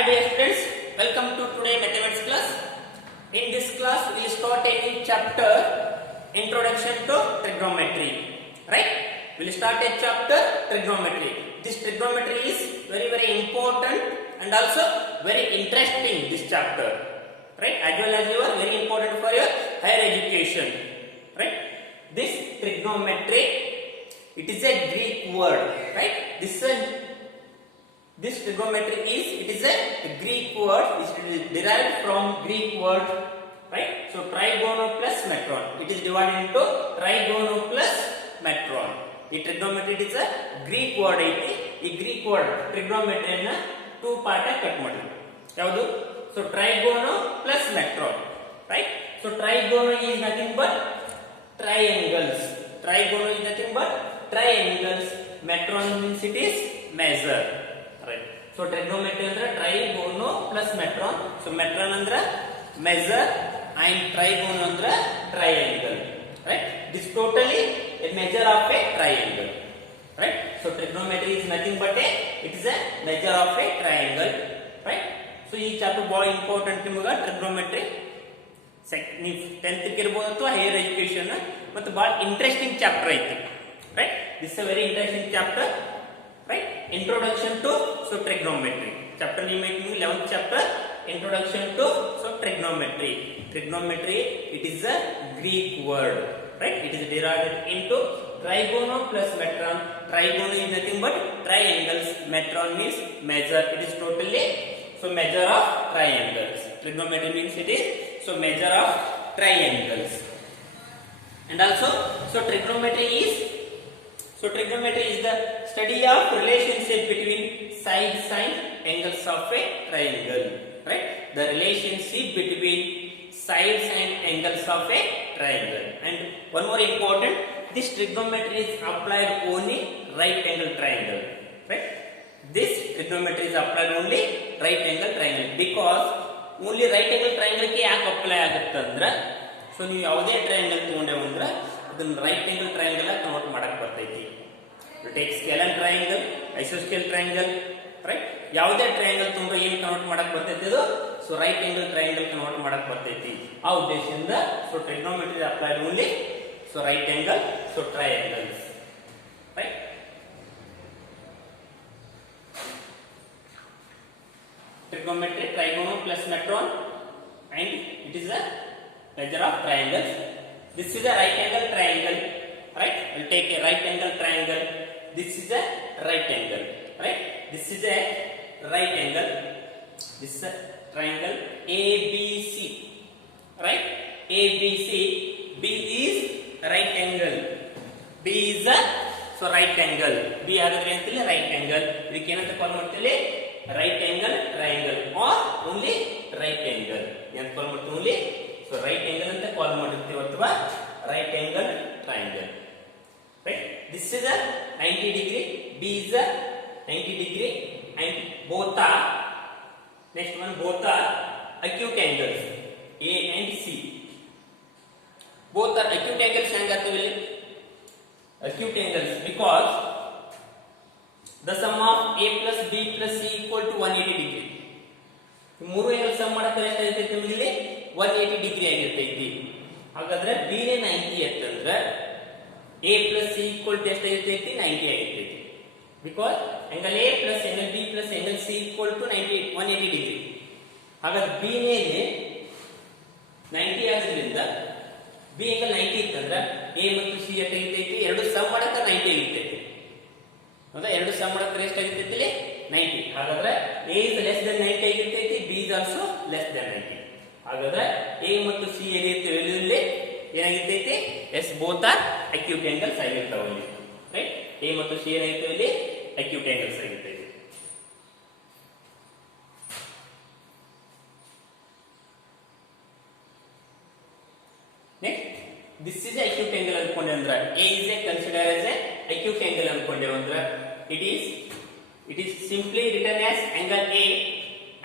Hi dear students, welcome to today mathematics class. In this class we will start a new chapter, Introduction to Trigonometry. Right? We will start a chapter, Trigonometry. This trigonometry is very important and also very interesting, this chapter. Right? As well as you are very important for your higher education. Right? This trigonometry, it is a Greek word. Right? This trigonometry is a Greek word. It is derived from Greek word, right? So trigono plus metron. It is divided into trigono plus metron. The trigonometry is a Greek word. The Greek word trigonometry na two part cut ಮಾಡಿ. ಯಾವುದು? So trigono plus metron, right? So trigono is nothing but triangles. Trigono is nothing but triangles. Metron means it is measure. Right. So trigonometry ಅಂದ್ರೆ trigono plus metron. So metron ಅಂದ್ರೆ measure and trigono ಅಂದ್ರೆ triangle. Right. This totally a measure of a triangle. Right. So trigonometry is nothing but it is a measure of a triangle. Right. So ಈ chapter ಬಹಳ important ನಿಮಗೆ trigonometry. ನೀವು 10th ಗೆ ಇರಬಹುದು ಅಥವಾ higher education ಮತ್ತು ಬಹಳ ಇಂಟ್ರೆಸ್ಟಿಂಗ್ ಚಾಪ್ಟರ್ ಐತಿ. Right. This is a very interesting chapter. Right? Introduction to trigonometry. Chapter name is 11th chapter. Introduction to trigonometry. Trigonometry, it is a Greek word. Right? It is derived into trigono plus metron. Trigono is nothing but triangles. Metron means measure. It is totally measure of triangles. Trigonometry means it is measure of triangles. And also trigonometry is the study of relationship between sides and angles of a triangle. Right? The relationship between sides and angles of a triangle. And one more important, this trigonometry is applied only right angle triangle. Right? This trigonometry is applied only right angle triangle because only right angle triangle ke yaak apply agutte andre so ನೀವು ಯಾವುದೇ triangle ತಗೊಂಡೇವು ಅಂದ್ರೆ ಅದನ್ನ right angle triangle ಆಗಿ convert ಮಾಡಕ್ ಬರ್ತೈತಿ. Take scalene triangle, ಐಸೋಸ್ಕೇಲ್ triangle, right? ಯಾವುದೇ ಟ್ರಯಾಂಗಲ್ ತಗೊಂಡ್ರೆ ಏನು ಕನ್ವರ್ಟ್ ಮಾಡಕ್ ಬರ್ತೈತಿ ಅದು ರೈಟ್ ಆಂಗಲ್ ಟ್ರಯಾಂಗಲ್ ಕನ್ವರ್ಟ್ ಮಾಡಕ್ ಬರ್ತೈತಿ. ಆ ಉದ್ದೇಶದಿಂದ trigonometry applied only right angle triangles. Right? Trigonometry, trigono plus metron, and it is a measure of triangles. This is a right angle triangle. Right? We'll take a right angle triangle. This is a right angle. Right? This is a right angle. This is a triangle ABC. Right? ABC. B is right angle. B is a right angle. B ಹಾಗಾದ್ರೆ ಅಂತಲೇ right angle. ಇದಕ್ಕೆ ಏನಂತ ಕಾಲ್ ಮಾಡ್ತೀವಿ? Right angle triangle or only right angle. ಏನಂತ ಕಾಲ್ ಮಾಡ್ತೀವಿ? only right angle ಅಂತ ಕಾಲ್ ಮಾಡುತ್ತೀವಿ ಅಥವಾ right angle triangle. Right? This is a 90 degree. B is a 90 degree, and both are acute angles. A and C. Both are acute angles. ಹೆಂಗಾಗ್ತವೆ? Acute angles because the sum of A plus B plus C equal to 180 degree. ಮೂರು angle some ಮಾಡಕ್ಕೆ ಎಷ್ಟಾಗೈತೆ ನಿಮಗೆ? 180 degree ಆಗಿರ್ತೈತಿ. ಹಾಗಾದ್ರೆ B ನೇ 90 ಅಂತಂದ್ರೆ A plus C equal to ಎಷ್ಟಾಗಿರ್ತೈತಿ? 90 ಆಗಿರ್ತೈತಿ. Because angle A plus angle B plus angle C equal to 180 degree. ಹಾಗಾದ್ರೆ B ನೇ 90 ಆಗೋದ್ರಿಂದ B angle 90 ಇತ್ತಂದ್ರೆ A ಮತ್ತು C ಎಷ್ಟಾಗಿರ್ತೈತಿ? ಎರಡು ಸಮ್ ಮಾಡಕ್ಕೆ 90 ಆಗಿರ್ತೈತಿ. ಹೌದಾ? ಎರಡು ಸಮ್ ಮಾಡಕ್ಕೆ ಎಷ್ಟಾಗಿರ್ತೈತಿ? 90. ಹಾಗಾದ್ರೆ A is less than 90 ಆಗಿರ್ತೈತಿ, B is also less than 90. ಹಾಗಾದ್ರೆ A ಮತ್ತು C ಏನಿರುತ್ತೆ ವ್ಯಾಲ್ಯೂ ಏನಾಗಿರ್ತೈತಿ? Yes both are acute angles ಆಗಿರ್ತಾವೆ ಇಲ್ಲಿ. ರೈಟ್? A ಮತ್ತು C ಏನಾಗಿರ್ತವೆ ಇಲ್ಲಿ? ಅಕ್ಯೂಟ್ ಆಂಗಲ್ಸ್ ಆಗಿರ್ತೈತಿ. Next this is acute angle ಅನ್ಕೊಂಡೆ ಅಂದ್ರೆ A is considered as a acute angle ಅನ್ಕೊಂಡೇವು ಅಂದ್ರೆ it is simply written as angle A,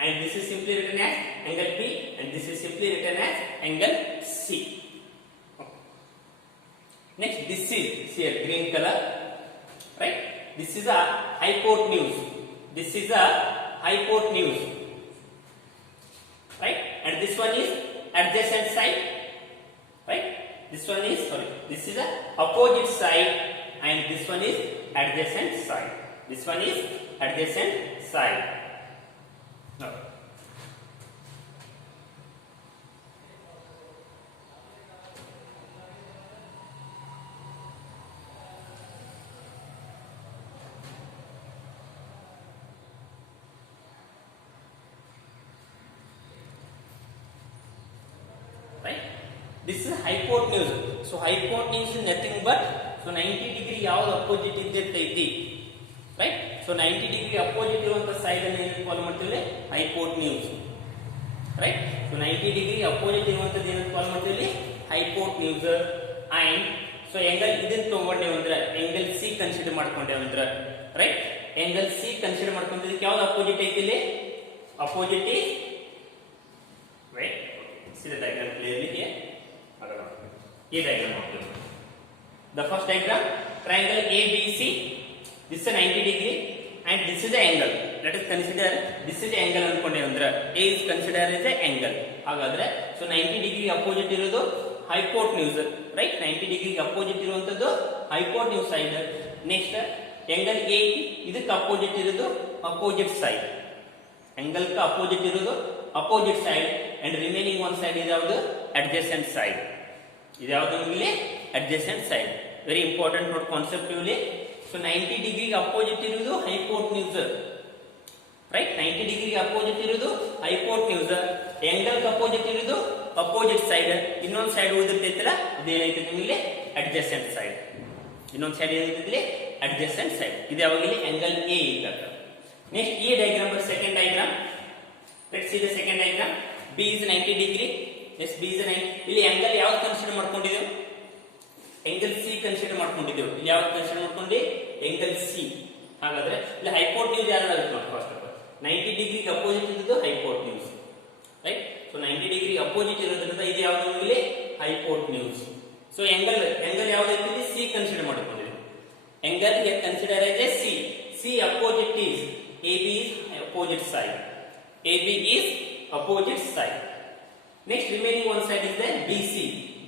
and this is simply written as angle B, and this is simply written as angle C. Okay. Next, this is here green color, right? This is a hypotenuse. adjacent side, right? This one is, sorry, this is the opposite side and this one is adjacent side. This one is adjacent side. Now, right? This is hypotenuse. So hypotenuse is nothing but, so 90 degree ಯಾವುದು opposite ಇದ್ದಿರ್ತೈತಿ, right? So 90 degree opposite ಇರುವಂತ side ಅನ್ನು ಏನು ಕಾಲ್ ಮಾಡ್ತೀವಿ, hypotenuse, right? So 90 degree opposite ಇರುವಂತದ್ದು ಏನು ಕಾಲ್ ಮಾಡ್ತೀವಿ, hypotenuse. And so angle ಇದನ್ನ ತಗೊಂಡೇವೆ ಅಂದ್ರೆ angle C ಕನ್ಸಿಡರ್ ಮಾಡ್ಕೊಂಡೇವೆ ಅಂದ್ರೆ, right? angle C ಕನ್ಸಿಡರ್ ಮಾಡ್ಕೊಂಡ್ರೆ ಯಾವುದು ಅಪೋಸಿಟ್ ಐತಿ ಇಲ್ಲಿ, opposite is, right? See the diagram clearly here. ये diagram of the first diagram, triangle ABC. This is a 90 degree and this is the angle. Let us consider this is the angle ಅನ್ಕೊಂಡೆ ಅಂದ್ರೆ A is considered as the angle. ಹಾಗಾದ್ರೆ so 90 degree opposite ಇರೋದು hypotenuse, right? 90 degree opposite ಇರುವಂತದ್ದು hypotenuse side. Next angle A ಇದಕ್ಕೆ opposite ಇರೋದು opposite side. angle ಕ opposite ಇರೋದು opposite side and remaining one side is ಯಾವುದು, adjacent side. ಇದು ಯಾವುದು ಇಲ್ಲಿ adjacent side. Very important note conceptually. So 90 degree opposite ಇರುವುದು hypotenuse, right? 90 degree opposite ಇರುವುದು hypotenuse. angle opposite ಇರುವುದು opposite side. ಇನ್ನೊಂದು ಸೈಡ್ ಉಳಿದಿರ್ತೈತಲ್ಲ ಅದೇನೈತೆ ನಿಮಗೆ adjacent side. ಇನ್ನೊಂದು ಸೈಡ್ ಏನೈತೆ adjacent side. ಇದು ಯಾವಾಗ ಇಲ್ಲಿ angle A ಇದ್ದಾಗ. ನೆಕ್ಸ್ಟ್ ಈ ಡಯಾಗ್ರಾಮ್ ಬರ್ second diagram. Let's see the second diagram. B is 90 degree. Yes, B is 90. ಇಲ್ಲಿ angle ಯಾವುದು ಕನ್ಸಿಡರ್ ಮಾಡ್ಕೊಂಡಿದ್ದೇವೆ, angle C ಕನ್ಸಿಡರ್ ಮಾಡ್ಕೊಂಡಿದ್ದೇವೆ. ಇಲ್ಲಿ ಯಾವುದು ಕನ್ಸಿಡರ್ ಮಾಡ್ಕೊಂಡಿ, angle C. ಹಾಗಾದ್ರೆ ಇಲ್ಲಿ hypotenuse ಯಾರು ಆಗುತ್ತೆ ನೋಡಿ, first of all 90 degree opposite ಇರೋದು hypotenuse, right? So 90 degree opposite ಇರೋದ್ರಿಂದ ಇದು ಯಾವುದು ಇಲ್ಲಿ hypotenuse. ಸೊ angle ಯಾವುದು ಐತಿ, C ಕನ್ಸಿಡರ್ ಮಾಡ್ಕೊಂಡಿದ್ದೇವೆ. angle here consider as a C. C opposite is AB is opposite side. AB is opposite side. Next remaining one side is the BC.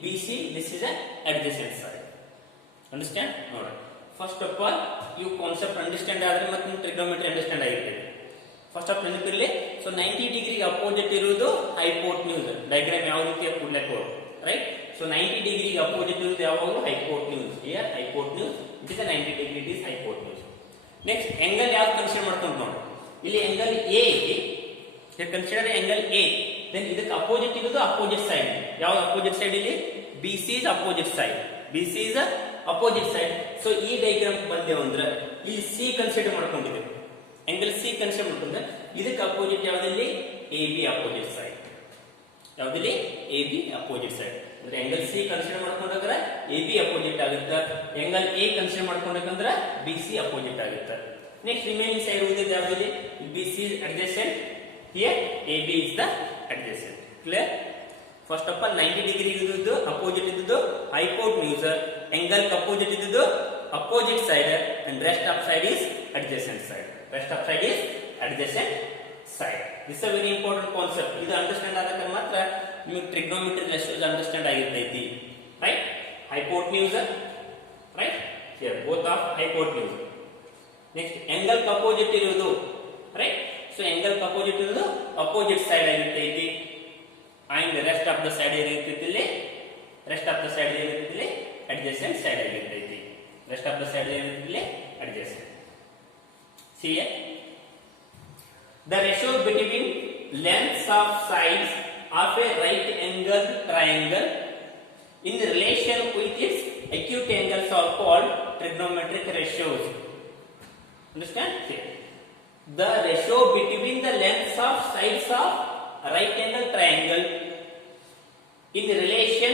BC, this is an adjacent side. Understand? Alright. First of all, you concept understand ಆದರೆ ಮತ್ತೆ trigonometry understand ಆಗಿರುತ್ತೆ. First of all, so 90 degree opposite ಇರುವುದು hypotenuse. Diagram ಯಾವ ರೀತಿ ಕೊಡ್ಲಿಕ್ಕೆ ಹೋಗೋದು, right? So 90 degree opposite ಇರುವುದು ಯಾವಾಗಲೂ hypotenuse. Here hypotenuse, it is a 90 degree, it is hypotenuse. Next angle ಯಾವ್ದು ಕನ್ಸಿಡರ್ ಮಾಡ್ಕೊಂಡು ನೋಡಿ, ಇಲ್ಲಿ angle A ಇದೆ. Here consider angle A. Then ಇದಕ್ಕೆ ಅಪೋಸಿಟ್ ಇರೋದು ಅಪೋಸಿಟ್ ಸೈಡ್. ಯಾವುದು ಅಪೋಸಿಟ್ ಸೈಡ್ ಇಲ್ಲಿ, BC is opposite side. BC is opposite side. So ಈ ಡಯಾಗ್ರಾಮ್ ಬಂದೇವು ಅಂದ್ರೆ ಇಲ್ಲಿ C ಕನ್ಸಿಡರ್ ಮಾಡ್ಕೊಂಡಿದ್ದೇವೆ, angle C ಕನ್ಸಿಡರ್ ಮಾಡ್ಕೊಂಡ್ರೆ ಇದಕ್ಕೆ ಅಪೋಸಿಟ್ ಯಾವ್ದಿಲ್ಲಿ, AB opposite side. ಯಾವ್ದಿಲ್ಲಿ AB opposite side. ಅಂದ್ರೆ angle C ಕನ್ಸಿಡರ್ ಮಾಡ್ಕೊಂಡಾಗ AB opposite ಆಗುತ್ತೆ, angle A ಕನ್ಸಿಡರ್ ಮಾಡ್ಕೊಂಡಾಗ BC opposite ಆಗುತ್ತೆ. ನೆಕ್ಸ್ಟ್ ರಿಮೈನಿಂಗ್ ಸೈಡ್ ಉಳಿದಿದ್ದು ಯಾವ್ದಿಲ್ಲಿ, BC is adjacent. Here AB is the adjacent. Clear? First of all 90 degree ಇರುವುದು opposite ಇದ್ದುದು hypotenuse, angle opposite ಇದ್ದುದು opposite side and rest of side is adjacent side. Rest of side is adjacent side. This is a very important concept. ಇದು understand ಆದಾಗ ಮಾತ್ರ ನಿಮಗೆ trigonometry ratios understand ಆಗಿರ್ತೈತಿ, right? Hypotenuse, right? Here both of hypotenuse. Next angle opposite ಇರುವುದು, right? So angle opposite ಇರುವುದು opposite side ಆಗಿರ್ತೈತಿ and rest of the side ಏನಿರ್ತೈತಿ, rest of the side ಏನಿರ್ತೈತಿ adjacent side ಆಗಿರ್ತೈತಿ. Rest of the side ಏನಿರ್ತೈತಿ adjacent. See here, the ratio between lengths of sides of a right angle triangle in relation with its acute angles are called trigonometric ratios. Understand? See, the ratio between the lengths of sides of right angle triangle in relation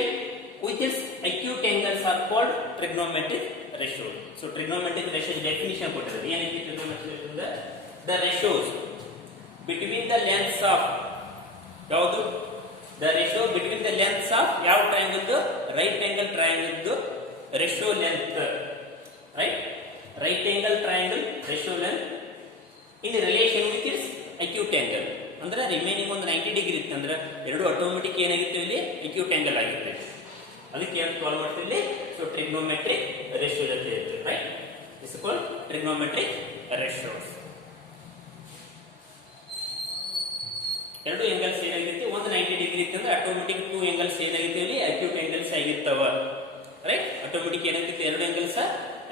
with its acute angles are called trigonometric ratios. So trigonometric ratios definition ಕೊಟ್ಟಿದ್ದಾರೆ. ಏನೈತಿ trigonometric ratios? The ratios between the lengths of ಯಾವುದು, the ratio between the lengths of ಯಾವ triangle, right angle triangle ratio length, right? Right angle triangle ratio length in relation with its acute angle, ಅಂದ್ರೆ remaining ಒಂದು 90 degree ಇತ್ತು ಅಂದ್ರೆ ಎರಡು automatic ಏನಾಗಿತ್ತು ಇಲ್ಲಿ acute angle ಆಗಿರುತ್ತೆ. ಅದಕ್ಕೆ ಏನು ಕಾಲ್ ಮಾಡ್ತೀವಿ ಇಲ್ಲಿ? ಸೊ ಟ್ರಿಗ್ನೋಮೆಟ್ರಿಕ್ ರೇಷಿಯೋ ಅಂತ ಇರುತ್ತೆ, right? This is called trigonometric ratios. ಎರಡು ಆಂಗಲ್ಸ್ ಏನಾಗಿರುತ್ತೆ, ಒಂದು 90 ಡಿಗ್ರಿ ಇತ್ತಂದ್ರೆ ಆಟೋಮೆಟಿಕ್ ಟೂ ಆಂಗಲ್ಸ್ ಏನಾಗಿರುತ್ತೆ ಇಲ್ಲಿ acute angles ಆಗಿರ್ತಾವ, ರೈಟ್? ಆಟೋಮೆಟಿಕ್ ಏನಾಗುತ್ತೆ, ಎರಡು ಆಂಗಲ್ಸ್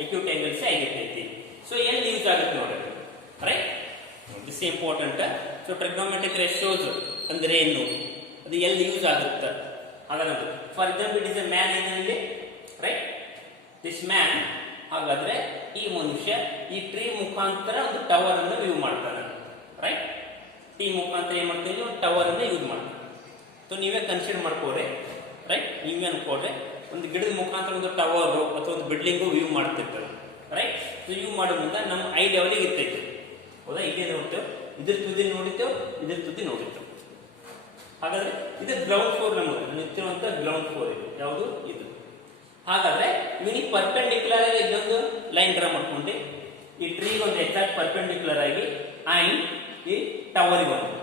acute angles ಆಗಿರ್ತೈತಿ. ಸೊ ಎಲ್ಲಿ ಯೂಸ್ ಆಗುತ್ತೆ ನೋಡಿ, right? This important. So trigonometric ratios ಅಂದ್ರೆ ಏನು, ಅದು ಎಲ್ಲಿ ಯೂಸ್ ಆಗುತ್ತೆ ಹಾಗಾದ್ರೆ for example it is a man ಏನಲ್ಲಿ, ರೈಟ್? ದಿಸ್ ಮ್ಯಾನ್, ಹಾಗಾದ್ರೆ ಈ ಮನುಷ್ಯ ಈ ಟ್ರೀ ಮುಖಾಂತರ ಒಂದು ಟವರ್ ಅನ್ನು ವ್ಯೂ ಮಾಡ್ತಾನೆ, ರೈಟ್? ಟ್ರೀ ಮುಖಾಂತರ ಏನ್ ಮಾಡ್ತೀವಿ, ಒಂದು ಟವರ್ ಅನ್ನು ಯೂಸ್ ಮಾಡ್ತಾನೆ. ಸೊ ನೀವೇ ಕನ್ಸಿಡರ್ ಮಾಡ್ಕೋರಿ, ರೈಟ್? ನೀವೇ ಅನ್ಕೋರಿ ಒಂದು ಗಿಡದ ಮುಖಾಂತರ ಒಂದು ಟವರ್ ಅಥವಾ ಒಂದು ಬಿಲ್ಡಿಂಗು ವ್ಯೂ ಮಾಡ್ತಿರ್ತಾರೆ, ರೈಟ್? ಸೊ ವ್ಯೂ ಮಾಡೋ ಮುಂದೆ ನಮ್ಮ ಐ ಲೆವೆಲಿಗೆ ಇರ್ತೈತೆ, ಹೌದಾ? ಇದೇ ನೋಡ್ತೇವೆ, ಇದ್ರ ತುದಿ ನೋಡಿತೇವೆ, ಇದ್ರ ತುದಿ ನೋಡಿತೇವೆ. ಹಾಗಾದ್ರೆ ಇದು ಗ್ರೌಂಡ್ ಫ್ಲೋರ್, ನಮಗೆ ನಿಂತಿರುವಂತ ಗ್ರೌಂಡ್ ಫ್ಲೋರ್ ಇದು ಯಾವುದು ಇದು. ಹಾಗಾದ್ರೆ ಇವನಿಗೆ ಪರ್ಪೆಂಡಿಕ್ಯುಲರ್ ಆಗಿ ಇಲ್ಲೊಂದು ಲೈನ್ ಡ್ರಾ ಮಾಡ್ಕೊಂಡೆ, ಈ ಟ್ರೀಗೆ ಒಂದು ಎಕ್ಸಾಕ್ಟ್ ಪರ್ಪೆಂಡಿಕ್ಯುಲರ್ ಆಗಿ ಅಂಡ್ ಈ ಟವರ್ಗೆ ಒಂದು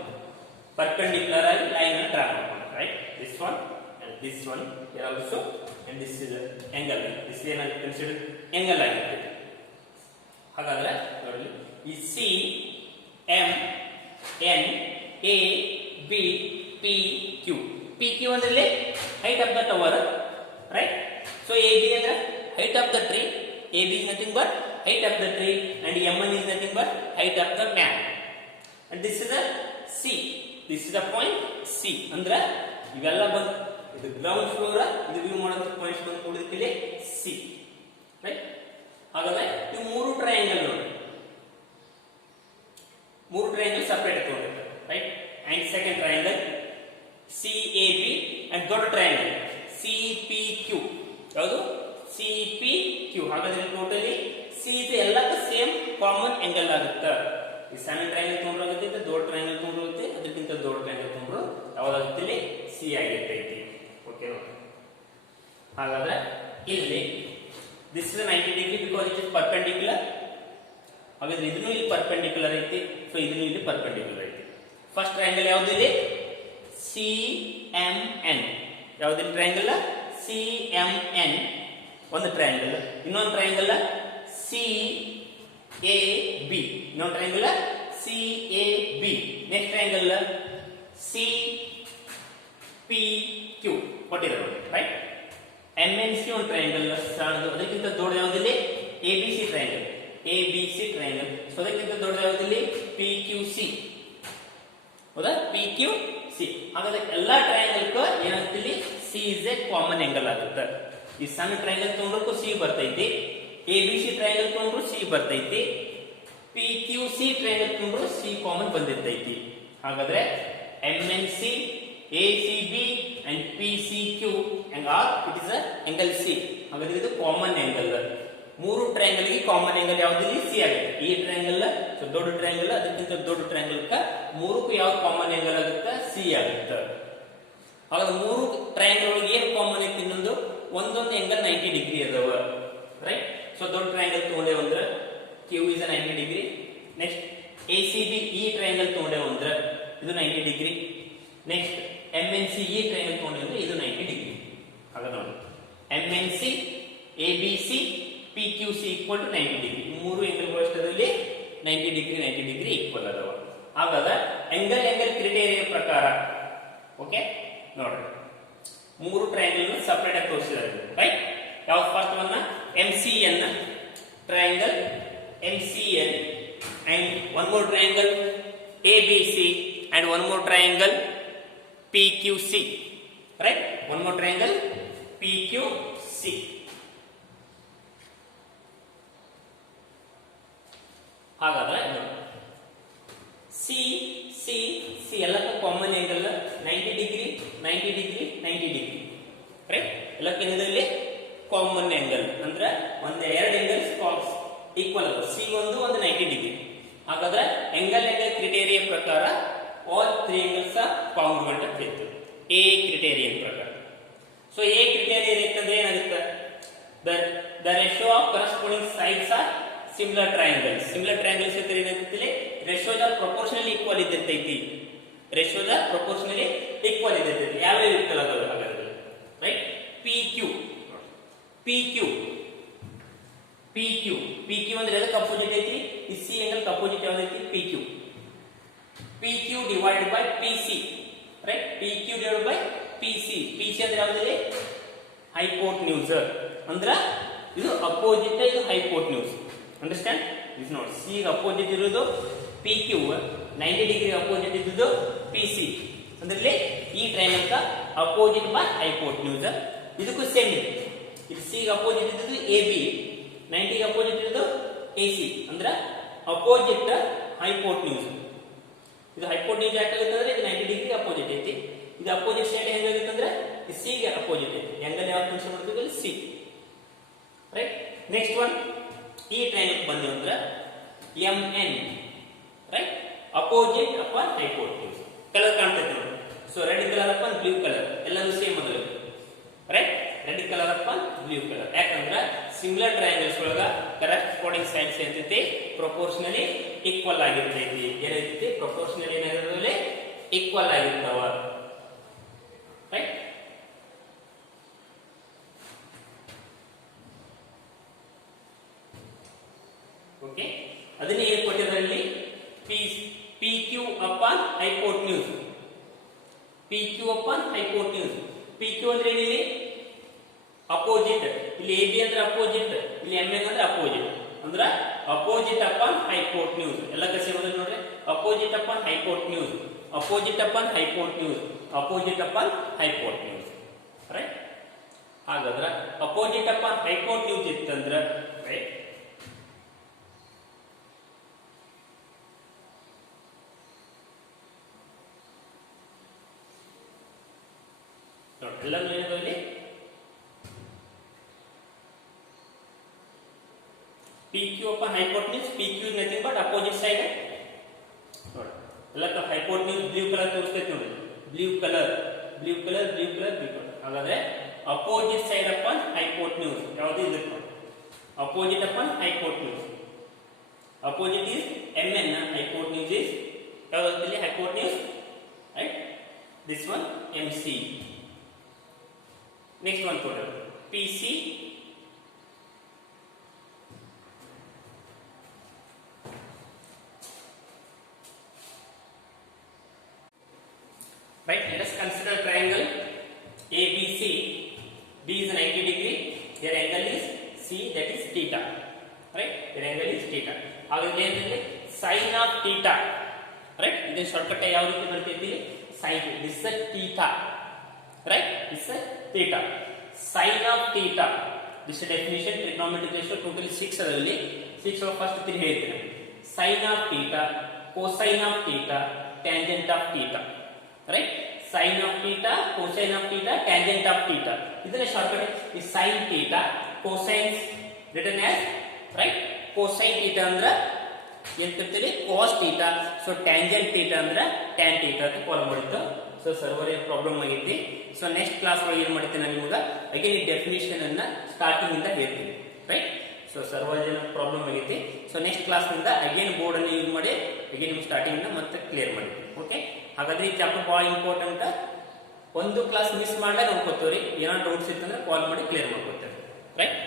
ಪರ್ಪೆಂಡಿಕ್ಯುಲರ್ ಆಗಿ ಲೈನ್ ಅನ್ನು ಡ್ರಾ ಮಾಡ್ಕೊಂಡು, right? This one and this one here also, and this is angle. This is an considered angle ಆಗಿದೆ. ಹಾಗಾದ್ರೆ ನೋಡಿ, ಈ C M N A B P Q. P Q ಅಂದ್ರೆ height of the tower, right? So A B ಅಂದ್ರೆ height of the tree, A B is nothing but height of the tree, and m1 is nothing but height of the man, and this is a c. This is the point c. ಅಂದ್ರೆ ಇವೆಲ್ಲ ಬಂದು ಇದು ground floor, ಇದು view ಮಾಡುವಂತ points ಬಂದು ಕೊಡಿರ್ತೀವಿ C, right? ಹಾಗಾದ್ರೆ ಇವು ಮೂರು ಟ್ರಯಾಂಗಲ್ ನೋಡಿ, ಮೂರು ಟ್ರಯಾಂಗಲ್ ಸಪರೇಟ್ ತಗೊಂಡಿರ್ತಾರೆ, right? And second triangle C A B and ದೊಡ್ಡ ಟ್ರಯಾಂಗಲ್ ಸಿ ಪಿ ಕ್ಯೂ. ಯಾವುದು? C P Q. ಹಾಗಾದ್ರೆ ಟೋಟಲಿ ಸಿ ಇದು ಎಲ್ಲಕ್ಕೂ ಸೇಮ್ ಕಾಮನ್ ಆಂಗಲ್ ಆಗುತ್ತೆ. ಈ ಸಣ್ಣ ಟ್ರಯಾಂಗಲ್ ತಗೊಂಡ್ರಾಗುತ್ತೆ, ದೊಡ್ಡ ಟ್ರಯಾಂಗಲ್ ತಗೊಂಡ್ರಾಗುತ್ತೆ, ಅದಕ್ಕಿಂತ ದೊಡ್ಡ ಟ್ರಯಾಂಗಲ್ ತಗೊಂಡ್ರು ಯಾವ್ದಾಗುತ್ತೆ ಇಲ್ಲಿ ಸಿ ಆಗಿರ್ತೈತಿ. ಓಕೆ ನೋಡಿ, ಹಾಗಾದ್ರೆ ಇಲ್ಲಿ this is 90 degree because it is perpendicular. ಹಾಗಾದ್ರೆ ಇದನ್ನು ಇಲ್ಲಿ ಪರ್ಪೆಂಡಿಕ್ಯುಲರ್ ಐತಿ, ಸೊ ಇದನ್ನು ಇಲ್ಲಿ ಪರ್ಪೆಂಡಿಕ್ಯುಲರ್ ಐತಿ. ಫಸ್ಟ್ ಟ್ರಯಾಂಗಲ್ ಯಾವ್ದು ಇಲ್ಲಿ? C M N. ಯಾವ್ದಿಲ್ಲ ಟ್ರಯಾಂಗಲ್? ಸಿ ಎಂ ಎನ್ ಒಂದು ಟ್ರಯಾಂಗಲ್. ಇನ್ನೊಂದು ಟ್ರಯಾಂಗಲ್ ಸಿ ಎ ಬಿ. ಇನ್ನೊಂದು triangle C A B. Next triangle C P Q ಕೊಟ್ಟಿದ್ದಾರೆ, ರೈಟ್? ಎಂ ಎನ್ ಸಿ ಒಂದು ಟ್ರಯಾಂಗಲ್ ಸಣ್ಣದು, ಅದಕ್ಕಿಂತ ದೊಡ್ಡ ಯಾವ್ದಿಲ್ಲಿ? A B C triangle. A B C triangle. So ಅದಕ್ಕಿಂತ ದೊಡ್ಡ ಯಾವ್ದಿಲ್ಲಿ? ಪಿ ಕ್ಯೂ ಸಿ, ಹೌದಾ? P Q C. ಹಾಗಾದ್ರೆ ಎಲ್ಲಾ ಟ್ರಯಾಂಗಲ್ ಏನಾಗ್ತಿಲ್ಲಿ C is a common angle ಆಗುತ್ತೆ. ಈ ಸಣ್ಣ ಟ್ರಯಾಂಗಲ್ ತಗೊಂಡ್ರು ಸಿ ಬರ್ತೈತಿ, ಎ ಬಿ ಸಿ ಟ್ರಯಾಂಗಲ್ ತಗೊಂಡ್ರು ಸಿ ಬರ್ತೈತಿ, ಪಿ ಕ್ಯೂ ಸಿ ಟ್ರಯಾಂಗಲ್ ತಗೊಂಡ್ರು ಸಿ ಕಾಮನ್ ಬಂದಿರ್ತೈತಿ. ಹಾಗಾದ್ರೆ M N C, A C B and P C Q and are it is angle C. ಹಾಗಾದ್ರೆ ಇದು ಕಾಮನ್ ಆಂಗಲ್. ಮೂರು ಟ್ರಯಾಂಗಲ್ ಗೆ ಕಾಮನ್ ಆಂಗಲ್ ಯಾವ್ದು? ಸಿ ಆಗುತ್ತೆ. ಈ ಟ್ರಯಾಂಗಲ್ ದೊಡ್ಡ ಟ್ರಯಾಂಗಲ್, ಅದಕ್ಕಿಂತ ದೊಡ್ಡ ಟ್ರಯಾಂಗಲ್ ಮೂರಕ್ಕೂ ಯಾವ ಕಾಮನ್ ಆಂಗಲ್ ಆಗುತ್ತೆ? ಸಿ ಆಗುತ್ತೆ. ಹಾಗಾದ್ರೆ ಮೂರು ಟ್ರಯಾಂಗಲ್ ಒಳಗೆ ಏನು ಕಾಮನ್ ಐತಿ? ಇನ್ನೊಂದು ಒಂದೊಂದು ಆಂಗಲ್ 90 ಡಿಗ್ರಿ ಅದಾವ, ರೈಟ್? ಸೊ ದೊಡ್ಡ ಟ್ರಯಾಂಗಲ್ ತಗೊಂಡೇವು ಅಂದ್ರೆ Q is 90 degree. Next A C B ಈ ಟ್ರಯಾಂಗಲ್ ತಗೊಂಡೇವು ಅಂದ್ರೆ ಇದು 90 degree. Next M N C ಈ ಟ್ರಯಾಂಗಲ್ ತಗೊಂಡೇವು ಅಂದ್ರೆ ಇದು 90 ಡಿಗ್ರಿ. ಹಾಗಾದ್ರೆ ನೋಡಿ, M N C, A B C, P Q C equal to 90 degree. ಮೂರು ಆಂಗಲ್ಗಳು ಅಷ್ಟರಲ್ಲಿ 90 ಡಿಗ್ರಿ 90 ಡಿಗ್ರಿ ಈಕ್ವಲ್ ಅದಾವ. ಹಾಗಾದ್ರೆ ಆಂಗಲ್ ಕ್ರಿಟೇರಿಯಾ ಪ್ರಕಾರ, ಓಕೆ ನೋಡ್ರಿ, ಮೂರು ಟ್ರಯಾಂಗಲ್ ಸಪರೇಟ್ ಆಗಿ ತೋರಿಸಿದ್ದಾರೆ, ರೈಟ್? ಯಾವ first one M C N triangle M C N and one more triangle A B C and one more triangle P Q C, right? One more triangle P Q C. ಹಾಗಾದ್ರೆ C C C ಎಲ್ಲಕ್ಕೂ common angle 90 degree 90 degree 90 degree, right? ಎಲ್ಲಕ್ಕೆ ಏನಿದೆ common angle ಅಂದ್ರೆ ಒಂದು ಎರಡು angles equal ಅದ. C ಒಂದು 90 degree. ಹಾಗಾದ್ರೆ ಆಂಗಲ್ ಕ್ರಿಟೇರಿಯಾ ಪ್ರಕಾರ ಆಲ್ ತ್ರೀ ಆಂಗಲ್ಸ್ ಆರ್ ಕಾಂಗ್ರುಯೆಂಟ್ ಅಂತ ಹೇಳ್ತೀವಿ, ಎ ಕ್ರಿಟೇರಿಯನ್ ಪ್ರಕಾರ. ಸೊ ಎ ಕ್ರಿಟೇರಿಯಾ ಇರ್ತದೆ ಏನಾಗುತ್ತೆ? The ratio of corresponding sides are similar triangles. Similar triangles ಇದ್ರೆ ಏನಾಗುತ್ತೆ? ರೇಷಿಯೋಸ್ ಆರ್ ಪ್ರಪೋರ್ಷನಲಿ ಈಕ್ವಲ್ ಇದ್ದಿರ್ತೈತಿ. ರೇಷಿಯೋ ದ ಪ್ರಪೋರ್ಷನಲಿ ಈಕ್ವಲ್ ಇದೆ. ಯಾವ ಈಕ್ವಲ್ ಆಗೋದು ಹಾಗಾದ್ರೆ, ರೈಟ್? ಪಿ ಕ್ಯೂ ಅಂದ್ರೆ ಎದಕ್ಕೆ ಅಪೋಸಿಟ್ ಐತಿ? ಈ ಸಿ ಆಂಗಲ್ ಅಪೋಸಿಟ್ ಯಾವ್ದೈತಿ? P Q divided by P C, right? P Q divided by P C ಅಂದ್ರೆ ಯಾವ್ದಿದೆ? ಹೈಪೋಟ್ನ್ಯೂಸ್. ಅಂದ್ರ ಇದು ಅಪೋಸಿಟ್, ಇದು ಹೈಪೋಟ್ನ್ಯೂಸ್. ಅಂಡರ್ಸ್ಟ್ಯಾಂಡ್? ಇದು ನೋಡಿ, ಸಿ ಅಪೋಸಿಟ್ ಇರೋದು ಪಿ ಕ್ಯೂ, 90 ಡಿಗ್ರಿ ಅಪೋಸಿಟ್ ಇದ್ದು ಪಿ ಸಿ. ಅಂದ್ರೆ ಈ ಟ್ರಯಾಂಗಲ್ ಅಪೋಸಿಟ್ ಬೈ ಹೈಪೋಟ್ನ್ಯೂಸ್. ಇದಕ್ಕೂ ಸೇಮ್ ಇದೆ. ಇದು ಸಿ ಅಪೋಸಿಟ್ ಇದ್ದು ಎ ಬಿ, 90 ಅಪೋಸಿಟ್ ಇರೋದು ಎ ಸಿ. ಅಂದ್ರ ಅಪೋಸಿಟ್ ಹೈಪೋಟ್ನ್ಯೂಸ್. ಇದು ಹೈಪೋಟ್ನ್ಯೂಸ್ ಯಾಕಾಗುತ್ತೆ ಅಂದ್ರೆ ಇದು 90 ಡಿಗ್ರಿ ಅಪೋಸಿಟ್ ಐತಿ. ಇದು ಅಪೋಸಿಟ್ ಸೈಡ್ ಹೆಂಗಾಗುತ್ತೆ ಅಂದ್ರೆ ಸಿ ಗೆ ಅಪೋಸಿಟ್ ಐತಿ. ಆಂಗಲ್ ಯಾವ್ದು ಕನ್ಸಿಡರ್ ಮಾಡ್ತೀವಿ? C, right? ನೆಕ್ಸ್ಟ್ ಒನ್, ಈ ಟ್ರಯಾಂಗಲ್ ಬಂದಿವೆ ಅಂದ್ರೆ M N, right? Opposite upon hypotenuse. Colour ಕಾಣ್ತೈತೆ ನೋಡಿ. So red colour upon blue colour, ಎಲ್ಲರೂ ಸೇಮ್ ಅದಲ್ಲ, right? Red colour upon blue colour. ಯಾಕಂದ್ರೆ ಸಿಮಿಲರ್ ಟ್ರಯಾಂಗಲ್ಸ್ ಒಳಗ ಕರೆಸ್ಪಾಂಡಿಂಗ್ ಸೈಡ್ಸ್ ಏನಿರ್ತೈತಿ? ಪ್ರಪೋರ್ಷನಲಿ ಈಕ್ವಲ್ ಆಗಿರ್ತೈತಿ. ಏನೈತಿ? ಪ್ರಪೋರ್ಷನಲಿ ಏನಾಗಿರೋದ್ರಲ್ಲಿ ಈಕ್ವಲ್ ಆಗಿರ್ತಾವ, ರೈಟ್? ಓಕೆ, ಅದನ್ನೇ ಏನು ಕೊಟ್ಟಿದ್ರಲ್ಲಿ? P Q upon hypotenuse. P Q upon hypotenuse. P Q ಅಂದ್ರೆ ಏನಿಲ್ಲಿ? ಅಪೋಸಿಟ್. ಇಲ್ಲಿ ಎ ಬಿ ಅಂದ್ರೆ ಅಪೋಸಿಟ್, ಇಲ್ಲಿ ಎಂ ಎನ್ ಅಂದ್ರೆ ಅಪೋಸಿಟ್. ಅಂದ್ರ ಅಪೋಸಿಟ್ ಅಪಾನ್ ಹೈಪೋಟ್ನ್ಯೂಸ್. ಎಲ್ಲ ಕಸಿ ಮೊದಲು ನೋಡ್ರಿ, opposite upon hypotenuse, opposite upon hypotenuse, opposite upon hypotenuse, right? ಹಾಗಾದ್ರೆ ಅಪೋಸಿಟ್ ಅಪಾನ್ ಹೈಪೋಟ್ನ್ಯೂಸ್ ಇತ್ತಂದ್ರ, ರೈಟ್? ನೋಡಿ, ಎಲ್ಲರೂ ಏನಿದೆ? PQ upon hypotenuse. PQ is nothing but opposite side. ನೋಡಿ, ಎಲ್ಲ hypotenuse ಬ್ಲೂ ಕಲರ್ ತೋರಿಸ್ತೈತಿ ನೋಡಿ. Blue colour. ಹಾಗಾದ್ರೆ ಅಪೋಸಿಟ್ ಸೈಡ್ ಅಪಾನ್ ಹೈಪೋಟ್ನ್ಯೂಸ್ ಯಾವುದು? ಇದೆ opposite upon hypotenuse. Opposite is MN, hypotenuse is ಯಾವುದು? hypotenuse, right? This one MC. Next one ಕೊಡಿ, PC, right? Let us consider triangle ABC. B is 90 degree. Their angle is C, that is theta, right? Their angle is theta. ಹಾಗಾದ್ರೆ ಏನಿದೆ? sin of theta, right? ಇದನ್ನ shortcut ಯಾವ ರೀತಿ ಬರ್ತಿದ್ವಿ? sin. This is theta, right? This is theta. Sin of theta. This is definition. Trigonometric ratio totally 6 ಅದರಲ್ಲಿ 6 of first 3 ಹೇಳ್ತೀನಿ. Sin of theta, cosine of theta, tangent of theta, right? Sin of theta, cosine of theta, tangent of theta. ಇದನ್ನ shortcut is sin theta, cosine written as, right? Cosine theta ಅಂದ್ರೆ ಏನು ಕರಿತೀವಿ? cos theta. So tangent theta ಅಂದ್ರೆ tan theta ಅಂತ ಕಾಲ್ ಮಾಡಿತ್ತು. So server ಏನು problem ಆಗೈತಿ. So next class ಒಳಗೆ ಏನು ಮಾಡ್ತೀನಿ ನಾನು ನಿಮಗೆ ಅಗೇನ್ ಈ ಡೆಫಿನಿಷನ್ ಅನ್ನ ಸ್ಟಾರ್ಟಿಂಗ್ ಇಂದ ಹೇಳ್ತೀನಿ, ರೈಟ್? ಸೊ ಸರ್ವರ್ ಏನು ಪ್ರಾಬ್ಲಮ್ ಆಗೈತಿ. ಸೊ ನೆಕ್ಸ್ಟ್ ಕ್ಲಾಸ್ ನಿಂದ ಅಗೇನ್ ಬೋರ್ಡ್ ಅನ್ನು ಯೂಸ್ ಮಾಡಿ ಅಗೇನ್ ನಿಮ್ಗೆ ಸ್ಟಾರ್ಟಿಂಗ್ ಇಂದ ಮತ್ತೆ ಕ್ಲಿಯರ್ ಮಾಡಿದ್ವಿ. ಓಕೆ, ಹಾಗಾದ್ರೆ ಈ ಚಾಪ್ಟರ್ ಬಹಳ ಇಂಪಾರ್ಟೆಂಟ್. ಒಂದು ಕ್ಲಾಸ್ ಮಿಸ್ ಮಾಡ್ಲಾಗ ನೋಡ್ಕೋತೀವಿ. ಏನಾದ್ರು ಡೌಟ್ಸ್ ಇತ್ತಂದ್ರೆ ಕಾಲ್ ಮಾಡಿ ಕ್ಲಿಯರ್ ಮಾಡ್ಕೊತೇವೆ, ರೈಟ್?